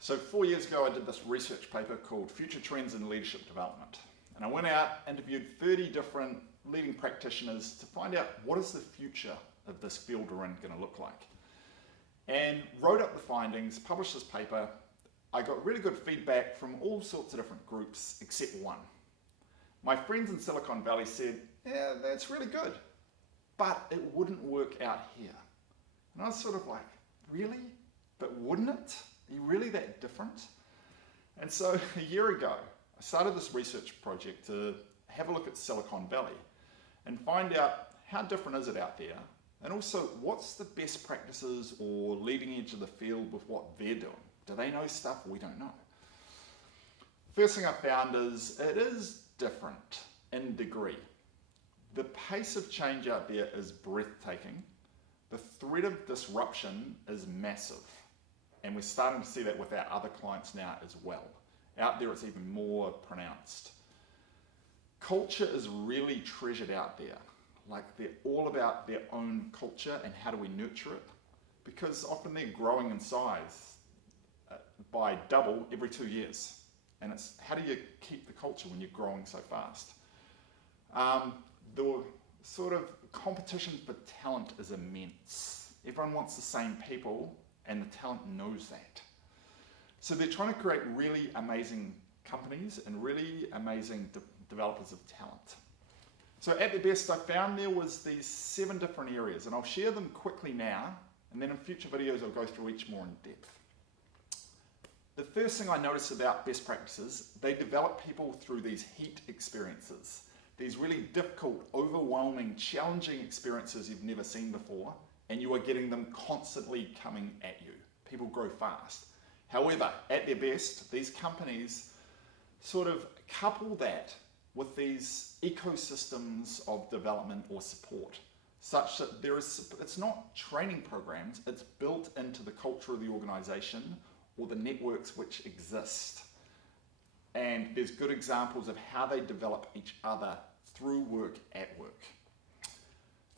So 4 years ago, I did this research paper called Future Trends in Leadership Development. And I went out, interviewed 30 different leading practitioners to find out what is the future of this field we're in going to look like. And wrote up the findings, published this paper. I got really good feedback from all sorts of different groups except one. My friends in Silicon Valley said, yeah, that's really good, but it wouldn't work out here. And I was sort of like, really? But wouldn't it? Are you really that different? And so a year ago, I started this research project to have a look at Silicon Valley and find out how different is it out there, and also what's the best practices or leading edge of the field with what they're doing. Do they know stuff we don't know? First thing I found is it is different in degree. The pace of change out there is breathtaking. The threat of disruption is massive. And we're starting to see that with our other clients now as well. Out there it's even more pronounced. Culture is really treasured out there. Like they're all about their own culture and how do we nurture it. Because often they're growing in size by double every 2 years. And it's how do you keep the culture when you're growing so fast? The sort of competition for talent is immense. Everyone wants the same people and the talent knows that. So they're trying to create really amazing companies and really amazing developers of talent. So at their best, I found there was these 7 different areas, and I'll share them quickly now, and then in future videos I'll go through each more in depth. The first thing I noticed about best practices, they develop people through these heat experiences. These really difficult, overwhelming, challenging experiences you've never seen before, and you are getting them constantly coming at you. People grow fast. However, at their best, these companies sort of couple that with these ecosystems of development or support, such that it's not training programs, it's built into the culture of the organization or the networks which exist. And there's good examples of how they develop each other through work at work.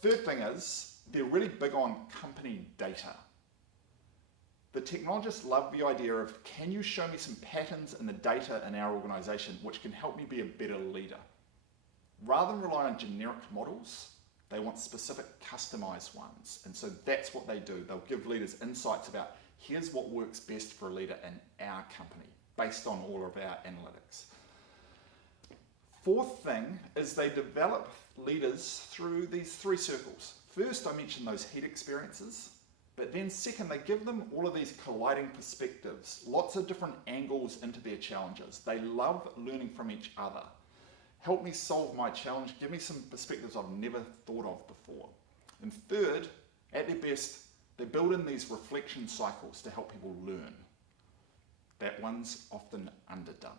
Third thing is, they're really big on company data. The technologists love the idea of, can you show me some patterns in the data in our organization which can help me be a better leader? Rather than rely on generic models, they want specific customized ones. And so that's what they do. They'll give leaders insights about, here's what works best for a leader in our company, based on all of our analytics. Fourth thing is they develop leaders through these 3 circles. First, I mentioned those heat experiences, but then second, they give them all of these colliding perspectives, lots of different angles into their challenges. They love learning from each other. Help me solve my challenge, give me some perspectives I've never thought of before. And third, at their best, they build in these reflection cycles to help people learn. That one's often underdone.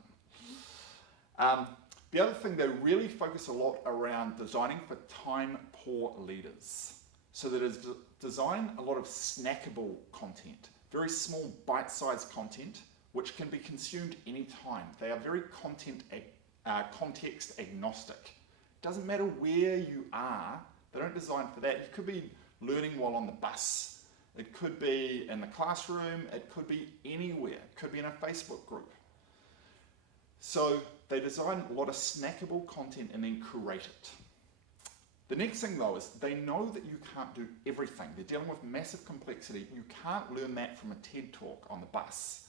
The other thing, they really focus a lot around designing for time-poor leaders. So that is design a lot of snackable content, very small bite-sized content, which can be consumed anytime. They are very context agnostic. Doesn't matter where you are, they don't design for that. You could be learning while on the bus. It could be in the classroom, it could be anywhere. It could be in a Facebook group. So they design a lot of snackable content and then curate it. The next thing though is they know that you can't do everything. They're dealing with massive complexity. You can't learn that from a TED talk on the bus.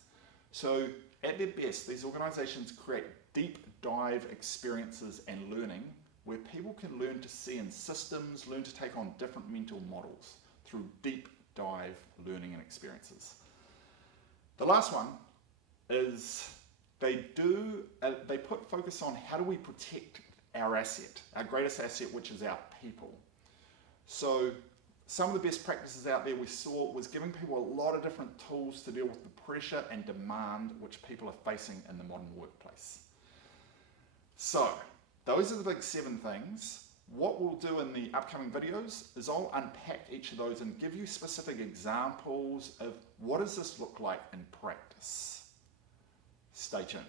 So at their best, these organizations create deep dive experiences and learning where people can learn to see in systems, learn to take on different mental models through deep dive learning and experiences. The last one is they put focus on how do we protect our asset, our greatest asset, which is our people. So some of the best practices out there we saw was giving people a lot of different tools to deal with the pressure and demand which people are facing in the modern workplace. So those are the big 7 things. What we'll do in the upcoming videos is I'll unpack each of those and give you specific examples of what does this look like in practice. Stay tuned.